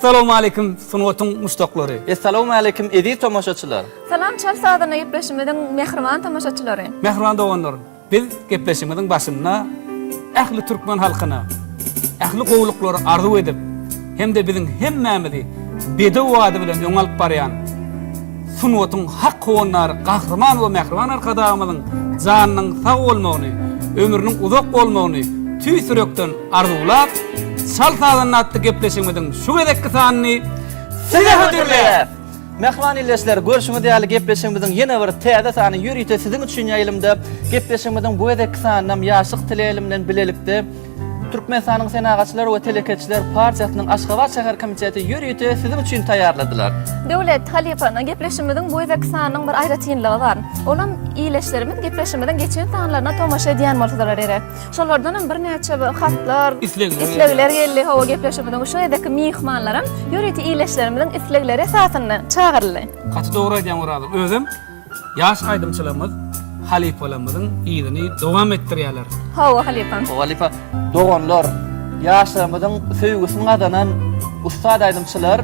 Assalamu alaykum sunwatun mustaqlary. Assalamu alaykum edi tomoşaçylar. Salam çal saadana gepleşmeden mehriman tamaşaçylary. Mehriman doganlar. Biz gepleşmeden başynda ähli türkmen halkyna, ähli gowluklary arzu edip, hemde biziň hemmämizi bedew wady bilen ýoňalyp barýan sunwatun hak gowanlary, gahrman we mehriman arkadamyzyň janynyň sag bolmagyny, ömrüniň uzak bolmagyny tüýsürekden arzulap, sal saadana atdy gepleşmeden şu gedekki sanyny size hödürler. Mehman ilesler görüşme diýäli gepleşmeden ýene bir täze sany ýürüýte siziň üçin ýaýlymda gepleşmeden bu edek sanam ýaşyk tilelimden bilelikde Türkmenistanyň senagaçylar we telekeçiler partiýasynyň Aşgabat şäher komiteti ýürüýte siziň üçin taýýarladylar. Döwlet halifanyň gepleşmeden bu edek sanyň bir aýratynlygy bar. Olam iýleşlerimiz gepleşmeden geçen sanlaryna tomaşa edýän bolsalar gerek. Şolardan bir näçe hatlar, islegler geldi hawa gepleşmeden şu edek mihmanlarym ýürüýte iýleşlerimizin islegleri esasyny çağırly. Kaçı doğru edýän urady. Özüm ýaş aýdymçylarymyz halifalarymyzyň ýygyny dowam etdirýärler. Hawa halifam. Halifa doganlar ýaşlarymyzyň söýgüsini gadanan ustad aýdymçylar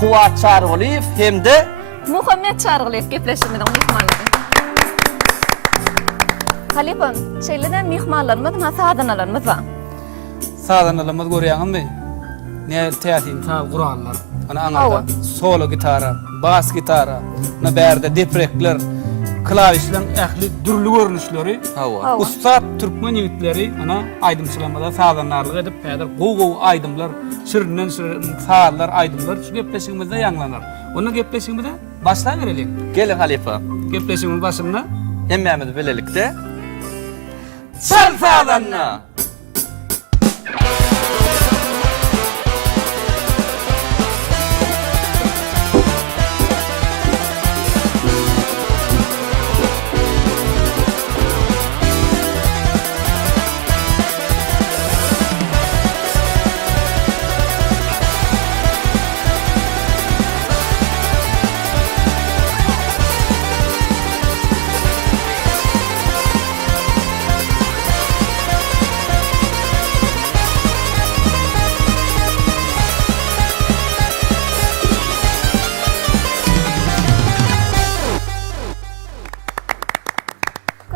Kuwat Çargaliýew hemde Muhammed Çargaliýew gepleşmeden mihmanlary. Halifam, şeýleden mihmanlarymyz nasy adanalarymyz bar? Sadanalymyz görýäňmi? Näil täsin sal gurallar. Ana aňarda solo gitara, bas gitara, na berde deprekler, klavişlerin ähli dürlü görnüşleri. Ustad türkmen ýigitleri ana aýdymçylamada sadanarlyk edip päder gow aýdymlar, şirinden saallar aýdymlar şu gepleşigimizde ýanglanar. Onu gepleşigimizde başlan berelik. Gelin halifa. Gepleşigimiz başynda hemmämiz bilelikde çal sadanna.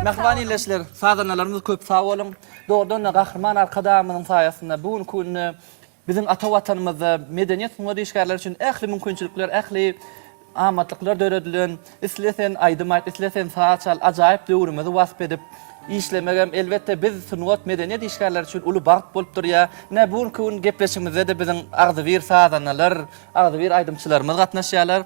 Mehman ilesler, sadanalarymyz köp sag bolun. Doğrudan da gahrman arkadamynyň saýasynda bugün günü biziň ata watanymyzda medeniýet muňa üçin ähli mümkinçilikler, ähli amatlyklar döredilen, islesen aýdymat, islesen saçal ajaýyp döwrümizi wasp edip işlemegem elbette biz sunwat medeniýet işgärleri üçin uly bagt bolup durýar. Näme bugün gün gepleşigimizde de biziň agzybir sadanalar, agzybir aýdymçylarymyz gatnaşýarlar.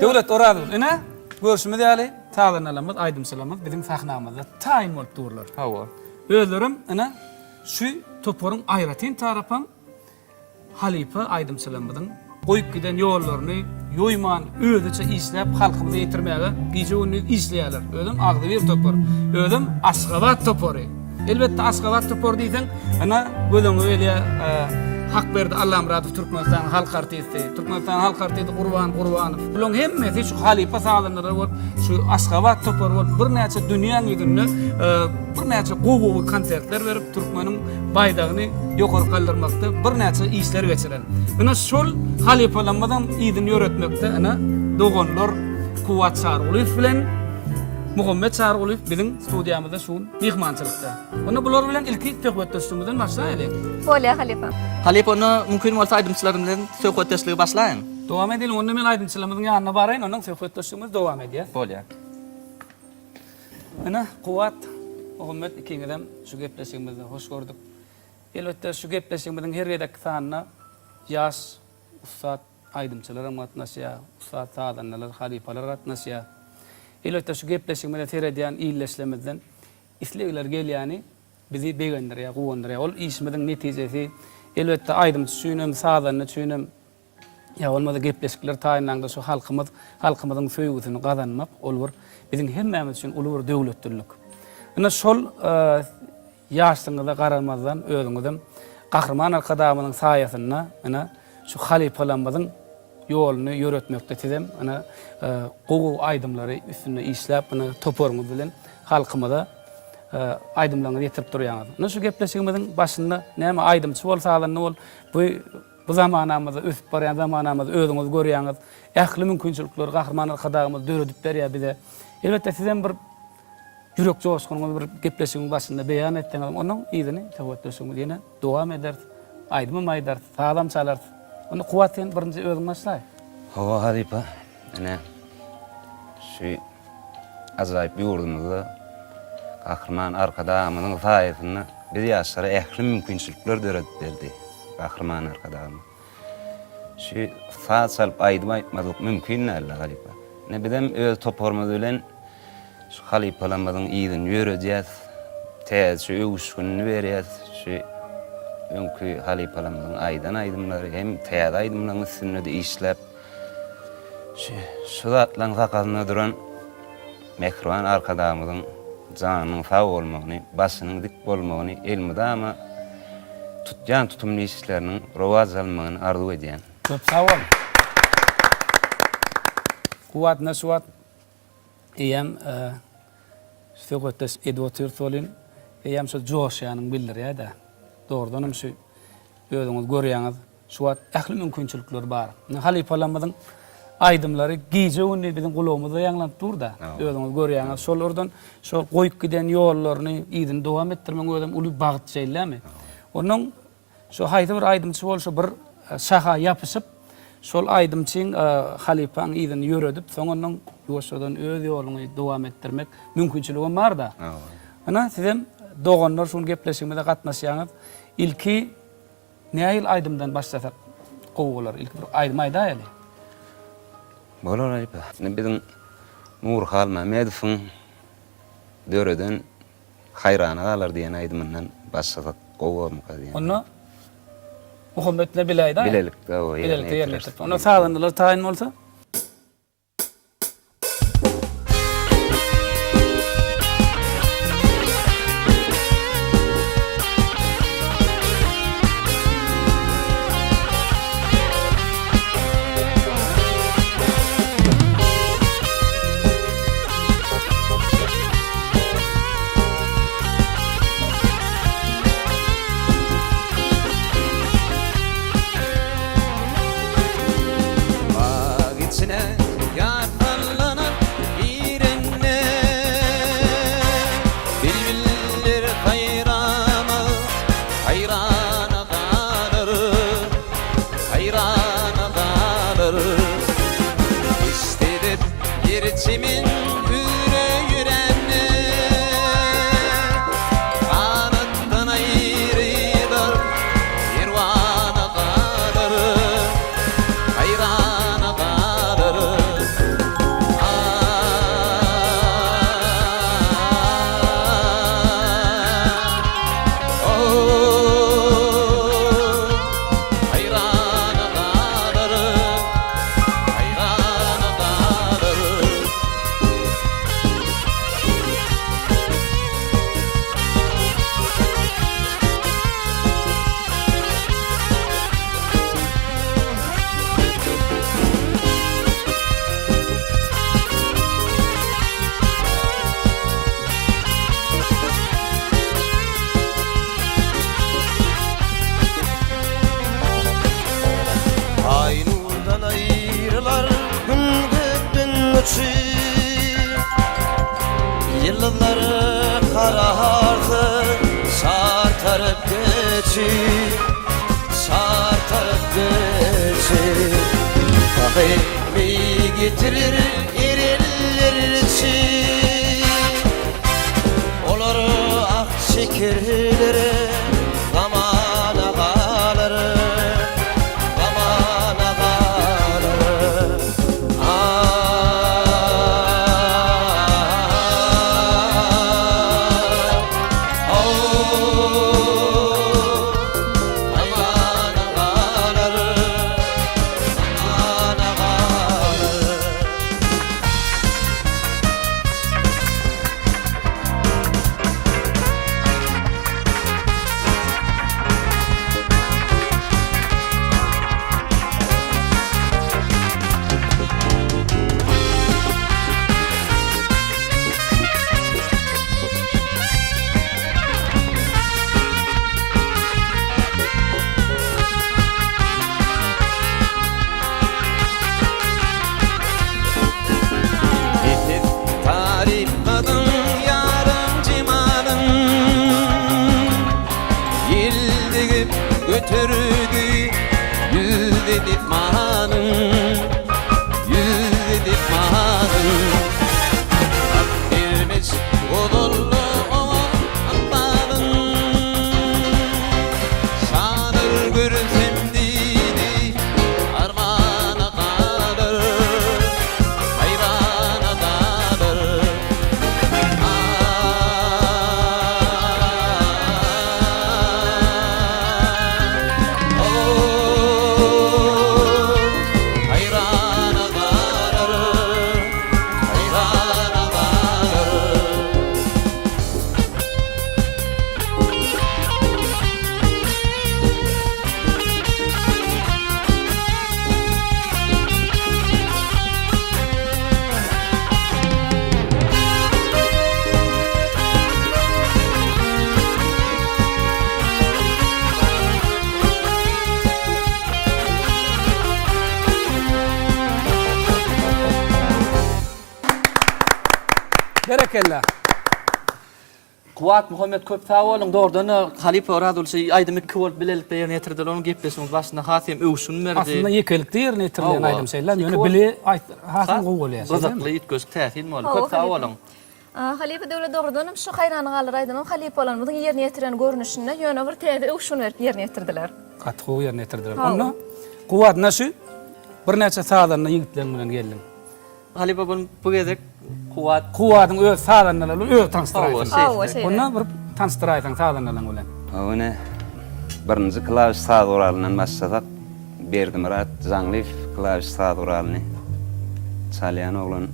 döwlet orady. Ene görüşme diýäli sadanalymyz, aýdymçylarymyz biziň sahnamyzda taýin bolup durlar. Hawa. Özlerim ene şu toporun aýratyn tarapan halifa aýdymçylarymyzyň goýup giden ýollaryny ýoýman özüçe işläp halkymyza ýetirmäge gijuny işleýärler. Özüm agdy bir topor. Özüm Aşgabat topory. Elbetde Aşgabat topor diýsen, ana bölüňi öyle hak berdi Allah'ım Radif Türkmenistan halk artisti, Türkmenistan halk artisti Qurbanov. Bulun hemmesi şu halifa sağlanları var, şu Aşgabat topor var, bir näçe dünýäň ýüzünde bir näçe gowy konsertler berip Türkmenin baýdagyny ýokary kaldyrmakda bir näçe işler geçiren. Ana şol halifalarymyzdan ýygyny ýöretmekde ana doganlar Kuwat Çargaliýew bilen Muhammed Çargaliýew biziň studiýamyzda şu mehmançylykda. Onu bular bilen ilki söhbetleşmeden başlaýaly. Bolýa halifa. Halifa onu mümkin bolsa aýdymçylarym bilen söhbetleşigi başlaýyn. Dowam edelim. Onu men aýdymçylarymyzyň ýanyna baraýyn, onuň söhbetleşigimiz dowam edýär. Bolýa. Ana Kuwat Muhammed ikiňizem şu gepleşigimizde hoş gördük. Elbetde şu gepleşigimizin her gedek sanyna ýaş ustad aýdymçylar gatnaşýar, ustad sadanlar, halifalar gatnaşýar. Elbette şu gepleşigimizde teredýän iýleşlemizden islegler gelýäni bizi begendirýär, gowandyrýar. Ol işimiziň netijesi elbette aýdymçy düşünem, sadanyny düşünem. Ya olmada gepleşikler taýinlangda şu halkymyzyň söýgüsini gazanmak olur. Biziň hemmämiz üçin uly bir döwletdirlik. Ana şol ýaşlygyňyza garamazdan özüňizem gahrman arkadamynyň saýasyna ana şu halifalarymyzyň ýoluny ýöretmekde tizem ana gowy aýdymlary üstünde işläp ana toporumyz bilen halkymyza aýdymlaryny ýetirip durýarlar. Ana şu gepleşigimiziň başynda näme aýdymçy bolsa alanny bol bu bu zamanamyzda ösüp barýan zamanamyzda özüňiz görýäňiz, ähli mümkinçilikler, gahrmanlyk hadagymyz döredip berýär bize. Elbetde sizem bir yürek joşkunyňyz bir gepleşigiň başynda beýan etdiňiz, onuň ýygyny tawatdyrsynız ýene dowam eder. Aýdym aýdar, sağlam çalar. Onu kuwatyn birinji özüň başlaý. Hawa halipa. Ene şu azaýyp ýurdumyzda gahrman arkadamynyň saýasyny bir ýaşara ähli mümkinçilikler döredip berdi. Gahrman arkadamy. Şu saat salyp aýdym aýtmadyk mümkin näle halipa. Ne bidem öz topormaz bilen şu halipalamyzyň ýygyny ýörejäs, täze şu öwüşgünni berýäs, şu öňkü halipalamyzyň aýdan aýdymlary hem täze aýdymlaryň üstünde de işläp şu zatlaryň sakalyna duran mehriban arkadamyzyň janynyň sag bolmagyny, başynyň dik bolmagyny elmide ama tutjan tutumly işleriniň rowaj almagyny arzu edýän. Köp sağ ol. Kuwat naswat eýem söhbetde Edward Solin eýem şu joşýanyň bildirýär-de. Doğrudan şu özüňiz görýäňiz, şuwat ähli mümkinçilikler bar. Halipalamyzyň aýdymlary giýje ünni biziň gulagymyzda ýanglanıp durda. Özüňiz görýäňiz, şolardan şol goýup giden ýollaryny ýygyny dowam etdirmek özüm uly bagyt şeýlemi. Onuň şu haýdy bir aýdymçy bolsa bir şaha ýapyşyp şol aýdymçyň halipaň ýygyny ýöredip, soňundan ýoşadan öz ýoluny dowam etdirmek mümkinçiligi bar-da. Ana sizem doganlar şunu gepleşigimizde gatnaşýaňyz. İlki näil aýdymdan başlasak gowy ilk bir aýdym aýdaýaly. Bolar halipa. Ne biziň Nurhal Mehmedowyň döreden hayrana galar diýen aýdymyndan başlasak gowy diýen. Onu Muhammed ne bilaýda? Bilelikde o ýerine. Bilelikde ýerleşdirip. Onu sağlandylar taýin bolsa? Yılları karardı, sartarıp geçip, sartarıp geçip. Kahvemi getirir irilleri için, olur ak şekerleri, zamana kalır, zamana kalır. Berekella. Kuwat Muhammed köp sağ bolun. Doğrudan Halipa Radulşy aýdym 2 bolup bilelikde ýerine ýetirdiler. Onu gepleşimiz başynda Hasim öwüşün berdi. Aslında yekelikde ýerine ýetirilen Awa. aýdym seýler. İki Ýöne bol- bili Hasan gowy bolýar. Rızıklı it göz täsin bol. Awa, Köp sağ Halipa. bolun. Halipa döwlet doğrudan şu haýrany galyr aýdym. Halipa bolanymyzyň ýerine ýetiren görnüşinde ýöne bir täze öwüşün berip ýerine ýetirdiler. Gatgy ýerine ýetirdiler. Awa. Onda kuwat näşi bir näçe saýdanna ýigitler bilen geldim. Halipa bu gezek Kuwat Kuwatyň öz saýdanlaryny öz Awa, tanıştyraýan. şey. Awa, şeýle. Onda bir tanıştyraýan saýdanlaryň bilen. Öne birinji klawiş sağ oralynyň başlasak Berdimurat Zanglif klawiş sağ oralyny çalýan oglan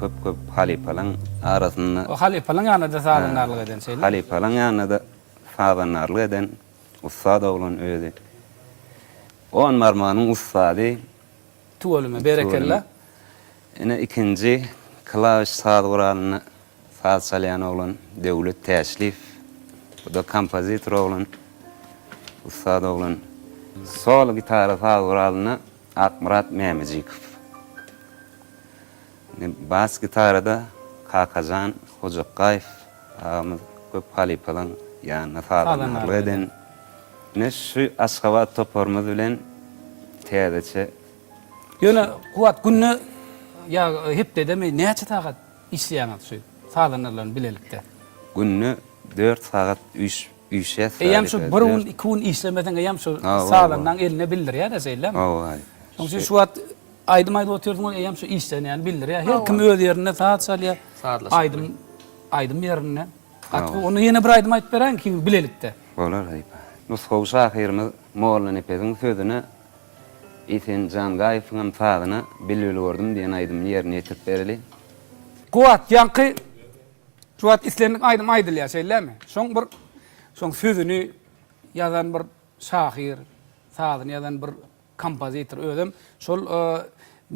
köp Halipalaň arasynda O Halipalaň ýanynda saýdanlarlyk eden seýler. Halipalaň ýanynda saýdanlarlyk eden ustad oglan özi. On marmanyň ustady Tuwalmy berekella. ene ikinji klawiş sağ oralyny sağ çalýan oglan Döwlet Täşlif. Bu da kompozitor oglan ustad oglan. Sol gitara sağ oralyny Akmurat Memejikow. Bas gitarada Kakazan Hojaqaýew ağamyz köp Halipalaň ýanyna saýdanlarlyk eden. Ne şu Aşgabat topormuz bilen täzeçe Ýöne kuwat günni ýa hepde demi näçe tagat işleýän şu saýdanlaryň bilelikde. günni 4 saat 3 Eýem şu bir gün 2 gün işlemeden eýem şu saýdandan eline bildirýär seýlem. Away. Şoňsy şu wagt aýdym oturdum eýem şu işlenýän bildirýär. Her kim öz ýerine saat salýar. Saatlaşyp. Aýdym ýerine. Gatgy onu ýene bir aýdym aýdyp beren ki bilelikde. Bolar aýpa. Nusxaw şahyrmy Moğollan epediň sözüne Isen Jangaýewiň saýdyna bilýär gördüm diýen aýdym ýerine ýetip bereli. Kuwat ýanky şu wagt islendik aýdym aýdylýar seýlemi? Şoň sözüni ýazan bir şahyr, saýdyny ýazan bir kompozitor özüm şol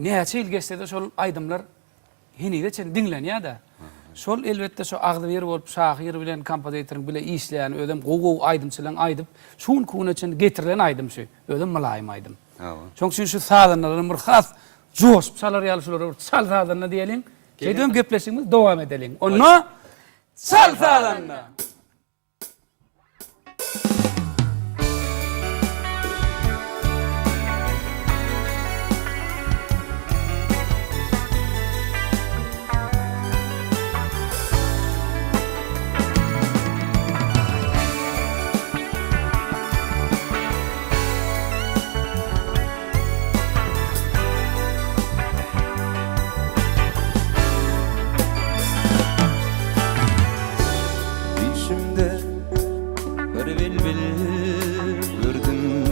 näçe ýyl geçse de şol aýdymlar hinide çen dinlenýär da. Şol elbetde şu agdy ber bolup şahyr bilen kompozitoriň bile işleýän özüm gow aýdymçylaryň aýdyp şuň kuny çen getirilen aýdym şu. Özüm malaýym aýdym. Şoň şu saýdanlaryň bir has joşup çalar ýaly şolar çal saýdanna diýelim. Gedem gepleşigimiz dowam edelim. Onu çal saýdanna. İçimde bir bilbil gördüm,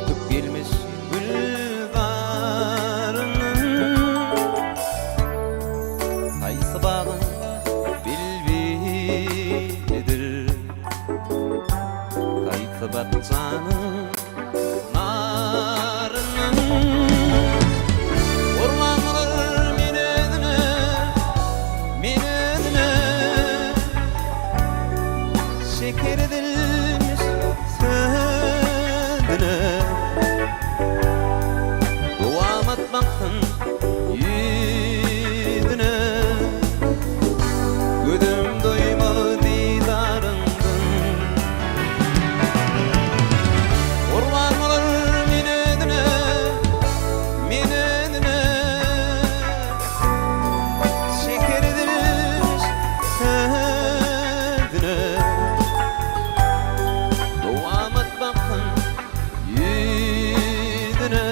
ürküp gelmiş gülbarının. Kaysı bağın bilbilidir, kaysı batcanın narının. Ormanlar minedine, minedine şeker edilmiş sendine. Duam atmaktan yüzüne, gözüm doymadı didarından. Ormanlar minedine, minedine şeker edilmiş sendine. Duam atmaktan yüzüne,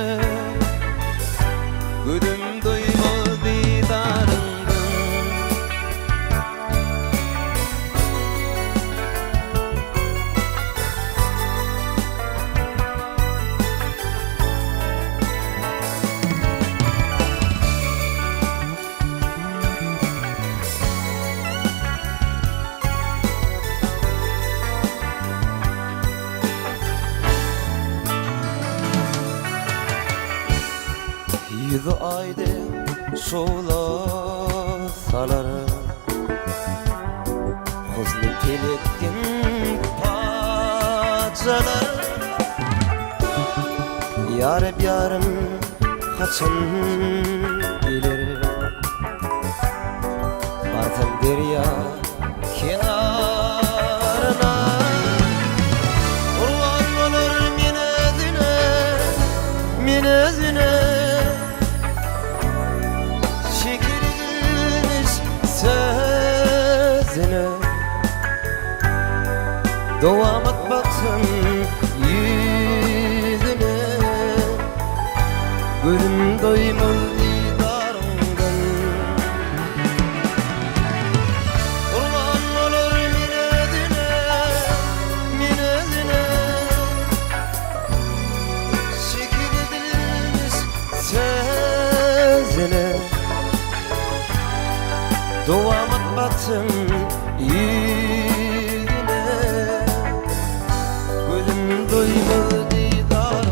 gözüm doymadı didarından. Yüzü aydın şolasaları, hızlı pelektin paçaları. Yarım yarım kaçan gelir, Devam et baksın yüzüne, gözüm doymaz didarından. Kurban olur minedine, minedine, şekil edilmiş sözüne. Devam et baksın yüzüne, gözüm doymaz didarından.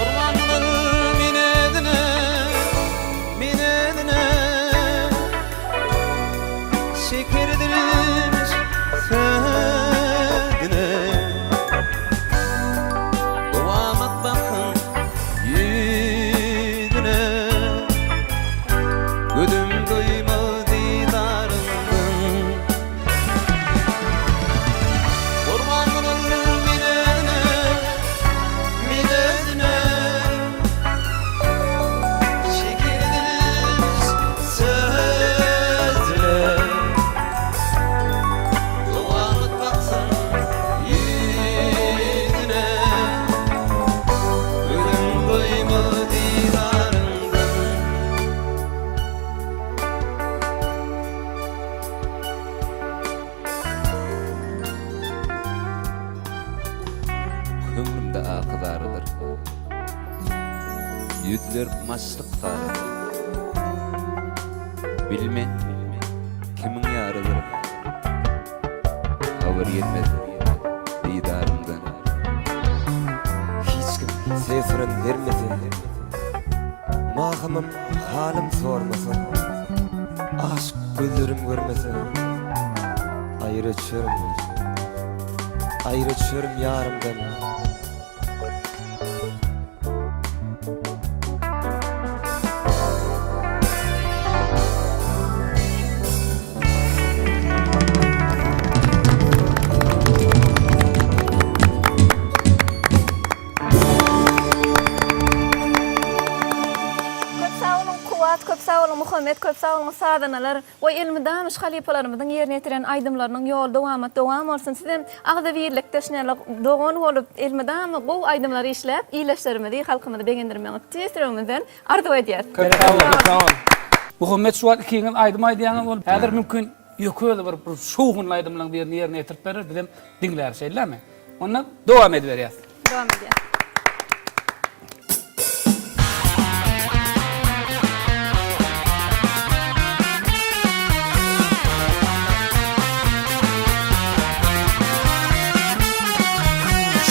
Ormanın minedine, minedine, şeker edilmiş sözüne. Devam et bakın yüzüne, gözüm doymaz didarından. Ormanın minedine, minedine, şeker edilmiş sözüne. Devam et baksan yüzüne, gözüm doymaz didarından. Könglimde akıdarıdır. Yüzler maçlık sarıdır. Bilme kimin yarıdır. Haber gelmez didarımdan. Hiç kim sesini vermesin, mahımım halim sormasın, aşk gözlerim görmesin. Ayrıçıyorum yarımdan. Köp sağ olun Kuvat, köp sağ olun Muhammed, köp sağ olun Sadanalar. O ilmidamış halipalarımızın yerine getiren aydımlarının yol devam olsun. Sizin ağda birlik, teşnelik, doğan olup ilmidamı bu aydımları işlep, iyileştirmedi, halkımızı beğendirmeyi tezdirimizden arzu ediyor. Sağ ol. Muhammed Suat ikinin aydım aydiyanı olup, häzir mümkün ýöküle bir şoğun aydımlaryň birini ýerine ýetirip berer, bizim diňler şeýlemi? Ondan dowam ediberýär. Devam ediyor.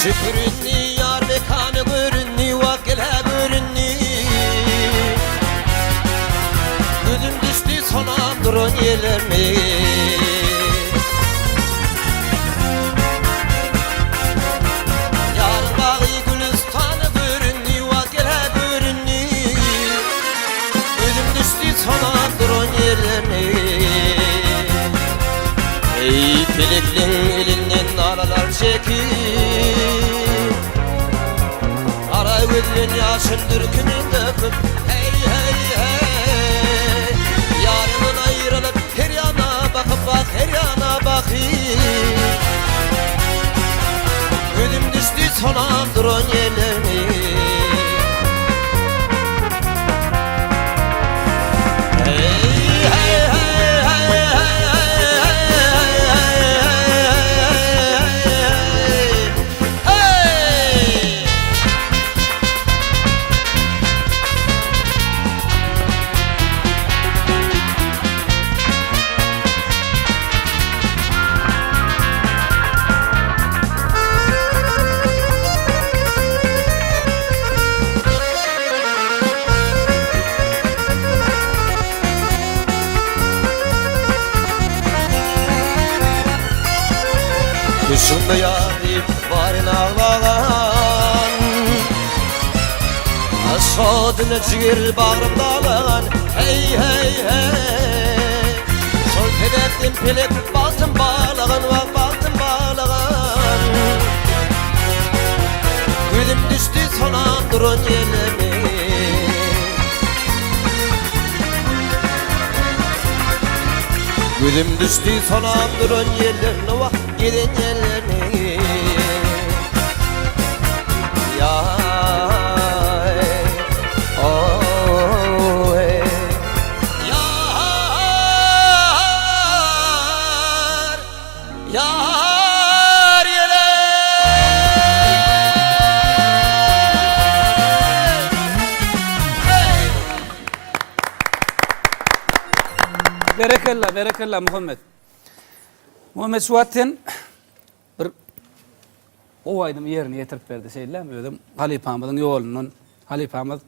Şükürünni yar mekanı görünni, vakile görünni. Gözüm düştü sana duran yerlerine. Yar bağı gülistanı görünni, vakile görünni. Gözüm düştü sana duran yerlerine. Ey pelekliň elinden aralar çekip, ara gözlerin yaşın dürkünün döküp, hey hey hey. Yarımın ayrılıp her yana bakıp bak, her yana bakayım. Gözüm düştü sana duran yerlerine. Kışında yarip varın ağlagan, Şadını ciğer bağrımdalan hey hey hey Sol sebepten pelek basın bağlagan va basın bağlagan Gözüm düştü sonan durun yerlerine Gözüm düştü sonan durun yerlerine vah giden yerlerine Ya Yar yere Berekella, berekella Muhammed. Muhammed Suat'ten bir o aydım yerini yetirip verdi şeyler mi ödüm Halipamızın yolunun Halipamız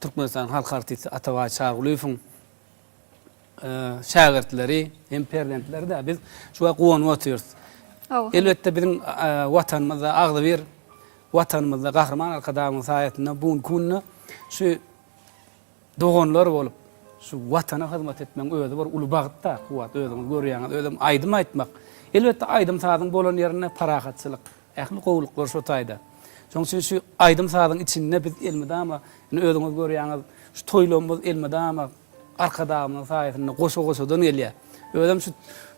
Türkmenistan Halk Artisti Atavay Çağrılıyfın şagirtleri hem perdentleri de biz şu an kuvan oturuyoruz. Elbette bizim vatanımızda ağlı bir vatanımızda kahraman arkadaşımın sayesinde bugün kunna şu doğanlar olup şu vatana hizmet etmen öyle bir ulu bağıtta kuvvet özümüz görüyorsunuz özüm aydım aytmak. Elbette aydım sağdın bolan yerine parakatçılık, ehli kovuluklar şu tayda. Çünkü şu aydım sağdın içinde biz elmede ama özümüz görüyorsunuz şu toylumuz elmede ama arkadaşımın sayesinde koşu-koşudan geliyor. Özüm şu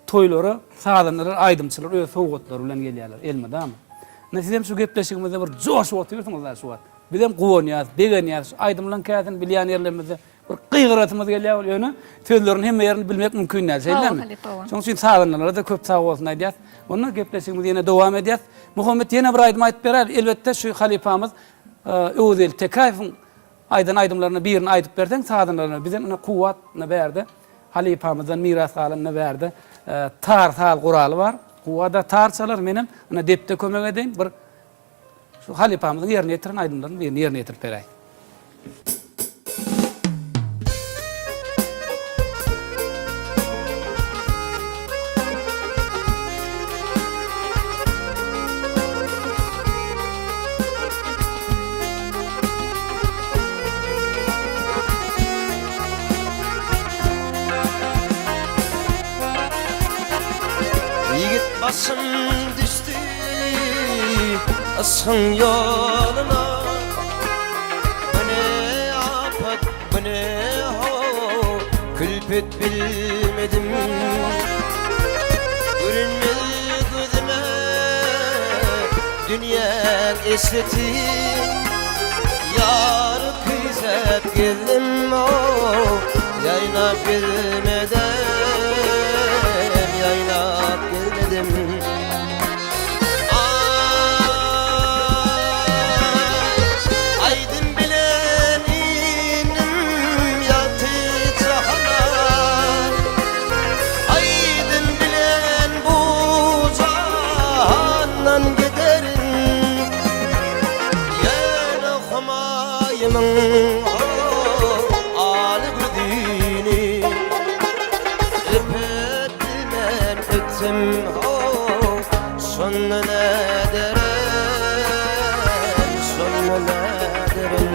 toyları sağdanlar aydımçılar öyle soğutlar bilen geliyorlar elmede ama. Nesizem şu gepleşigimizde bir joş oturuyorsunuz şu an. Bizim kuvonyaz, beganyaz, aydımlan kayatın bilyan yerlerimizde bir kıygıratımız geliyor öyle. Tözlerin hem yerini bilmek mümkün değil, değil mi? Çünkü sağdanlar da köp sağ olsun aydyat. Onlar gepleşigimiz yine devam ediyat. Muhammed yine bir aydım aytıp berer. Elbette şu halifamız Özel Tekayf'ın aydımlarını birini aytıp berden sağdanlarına bizim kuvvet ne berdi. Halifamızdan miras kalanını verdi. Tarsal kuralı var. Kuvada tarsalar menim depte kömek edeyim. Bir şu halifamızın yerine getiren aydınların birini yerine getirip beray. Başım düştü aşkın yoluna Bu ne afet, bu ne ho Külfet bilmedim Görünmez gözüme dünya esletin Yarı kıyset geldim o Yaynap gelmeden Yaynap gelmedim Aydın bilen inim yatı cahana Aydın bilen bu cahandan giderin Yana humayımın alı gudini Öpet bilmem ötüm sonuna ne derim sonuna ne derim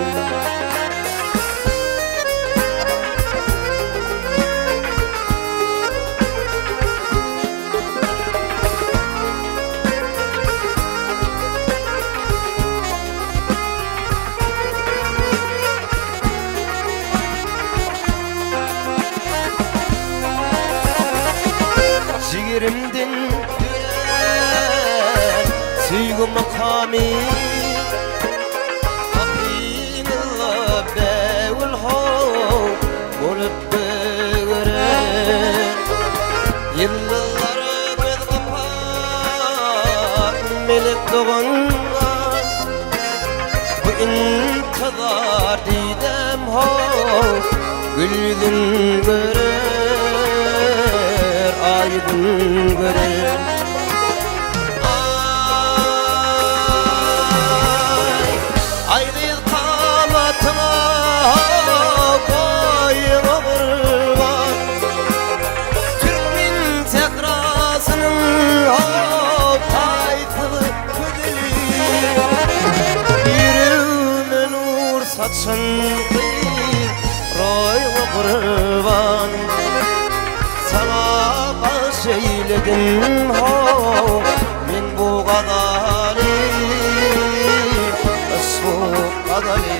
Ciğerimden gülen Suygu makami Kapıyla bevul ho Bolup gören Yılları göz kapat Melek doğanlar Bu intizar didem ho Gülden gören Aydın gören Aydın kamatıma koyma kurban Türkmen tekrasının taytılı ködeli Yüreğime nur saç olsun roy qurban sana baş eyledim ho men bu gadali asfu gadali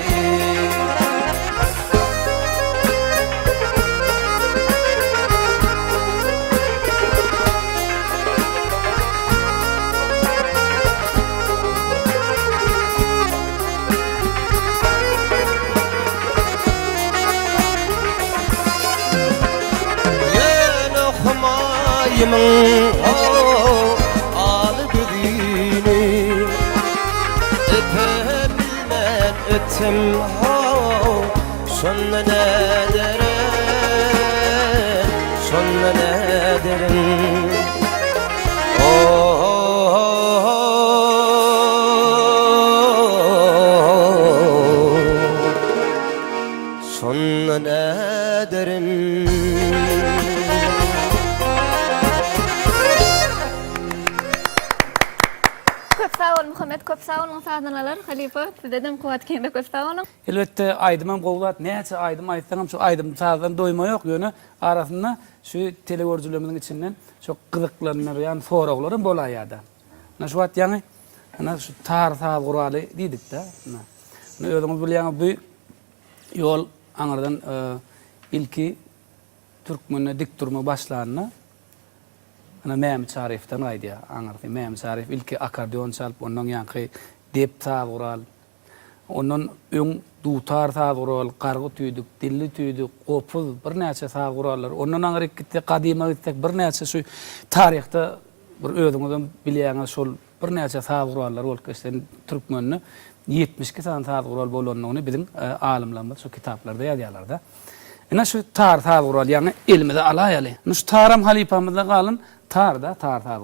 Yemin alı gözünü öpebilmen ötüm sonra ne derim sonra ne derim sonra ne derim. Muhammed köp sağ olun sağdanalar halife dedim kuvat kende köp sağ olun. Elbette aydımam gowlat näçe aydym aýtsaňam şu aydym sağdan doyma ýok ýöne arasynda şu telegörjülerimiň içinden çok gyzyklanýar ýa-ni soraglary bolaýada. Ana şu wagt ýa-ni ana şu tar guraly diýdik de. Ana özüňiz bilýäňiz bu ýol aňardan ilki türkmenne dik durma başlaryna ana Mehmet Şarif'ten aýdýar. Aňardy Mehmet Şarif ilki akordeon çalyp ondan ýanky dep tagural. Ondan öň dutar tagural, gargy tüýdük, dilli tüýdük, gopul bir näçe tagurallar. Ondan aňyr gitdi gadyma gitdik bir näçe şu taryhda bir özüňizden bilýäňiz şol bir näçe tagurallar bolup geçen türkmenne 72 tane tagural bolanlygyny bizim alimlerimiz şu kitaplarda ýazýarlar. Ina şu tagural ýani ilmide alaýaly. Şu taram halipamyzda galyn tar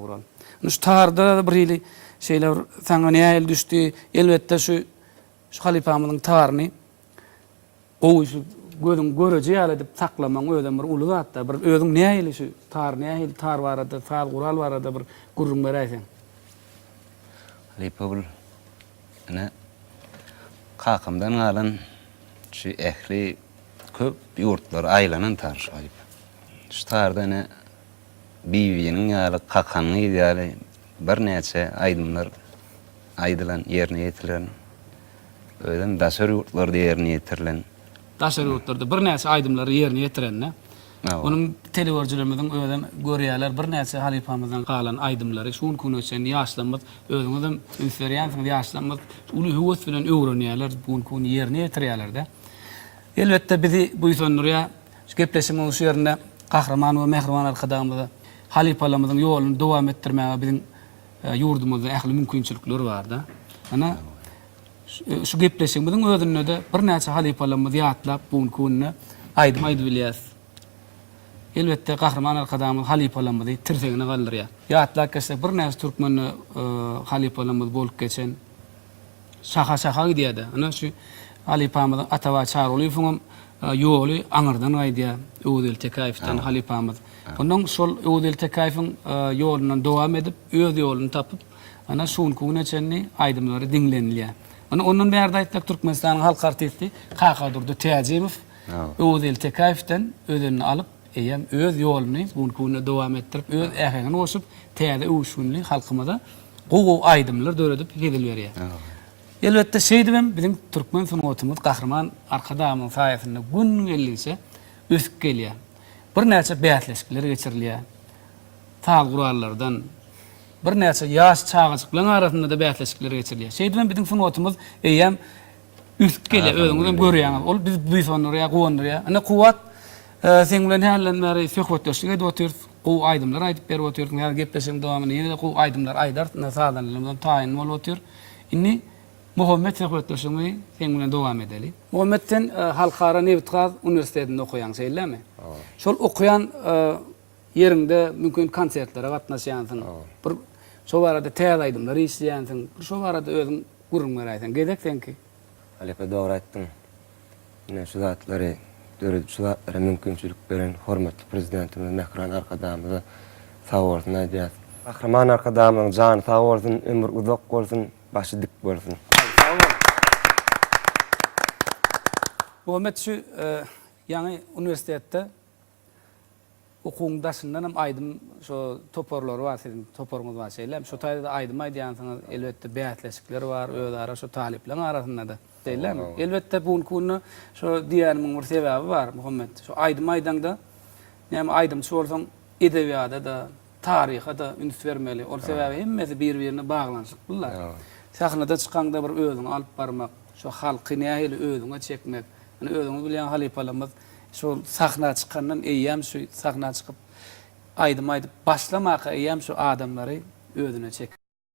gural. Şu tarda bir ýyly şeyler saňa näýil düşdi. Elbetde şu halipamyň taryny o şu gözüň göreje ýaly dip saklamaň özüň bir uly zatda bir özüň näýil şu tar näýil tar barada tar gural barada bir gurrun beräýsin. Halipabul ana kakımdan galan şu ehli köp ýurtlar aýlanan tar halip. Şu tarda ne biwiniň ýaly kakanyň ýaly bir näçe aýdymlar aýdylan ýerine ýetirilen öýden daşary ýurtlar ýerine ýetirilen Daşary ýurtlarda bir näçe aýdymlary ýerine ýetirenne. Onuň teleworjylarymyň öýden görýärler bir näçe halipamyzdan galan aýdymlary şuň kunöçen ýaşlanmaz özüňizden ünseriýänsiň ýaşlanmaz uly höwes bilen öwrenýärler buň kun ýerine ýetirýärler-de. Elbetde bizi bu ýonurýa gepleşimiň şu ýerinde Kahraman we Mehriban arkadaşymyz halipalarymyzyň ýoluny dowam etdirmäge biziň ýurdumyzda ähli mümkinçilikler bar-da. Ana şu gepleşimiň özünde de bir näçe halipalarymyz ýatlap buň kunny aýdym bilýäs. Elbette Kahraman arkadaşymyz halipalarymyzy tirsegine galdyrýar. Ýatlap geçse bir näçe türkmen halipalarymyz bolup geçen şaha gidýärdi. Ana şu halipamyzyň atawa çaruly fuňum ýoly aňyrdan aýdýar. Öwdel Tekayif'ten halipamyz. Ondan şol Öwdel Tekayif'iň ýolundan dowam edip, öz ýoluny tapyp, ana şuň kunäçenni aýdymlary diňlenilýär. Ana ondan bäri aýtsak Türkmenistanyň halk artisti Kakadurdy Täjimow Öwdel Tekayif'ten ödünni alyp, eýem öz ýoluny buň kunä dowam etdirip, öz ähegini oşup, täze uşunly halkymyza gowy aýdymlar döredip gedilýär. Elbette şeydim bizim Türkmen sunatymyz Kahraman arkadaşymyň saýasynda gün gelýse ösüp gelýär. Bir näçe bätleşikler geçirilýär. Tag gurallardan bir näçe ýaş çağaçyklaryň arasynda da bätleşikler geçirilýär. Şeydim bizim sunatymyz eýem ösüp gelýär, özüňizden görýäňiz. Ol biz bu sonurya gowandyrýar. Ana kuwat sen bilen hällenleri söhbetleşik edip otyr, gowy aýdymlar aýdyp berip otyr, her gepleşiň dowamyny ýene gowy aýdymlar aýdar, nasadanlardan taýin bolup otyr. Inni Muhammed söhbetleşimi sen bilen dowam edeli. Muhammedden Halkara Nevtgaz Üniversitetinde okuyan seýlemi? Şol okuyan ýerinde mümkin konsertlere gatnaşýansyň. Bir şo barada täze aýdymlar işleýänsiň. Şo barada özüň gurrun beräýsin. Gedek senki. Halipe doğru aýtdyň. Ine şu zatlary döredip şu zatlara mümkinçilik beren hormatly prezidentimiz Mehriban arkadaşymyza sag bolsun aýdýar. Kahraman arkadaşymyň jany sag bolsun, ömür uzak bolsun, başy dik bolsun. Muhammed şu yani üniversitede okuğundaşından hem aydım şu toporları var, sizin toporunuz var şeyler. Şu tayda aydım aydiyansınız elbette beyatleşikleri var, öyle şu taliplerin arasında da. Değil mi? Elbette bu konu şu diğerimin bir sebebi var Muhammed. Şu aydım aydanda yani aydım şu olsan edebiyata da tarihe da üns vermeli. O sebebi hemmesi birbirine bağlanışık bunlar. Sahnada çıkanda bir özüni alıp barmak, şu halkı nähili özüne çekmek. Yani özüňiz bilen halipalarymyz şu sahnaya çıkandan eýýäm şu sahnaya çıkıp aydım başlamak eýýäm şu adamlary özüne çek.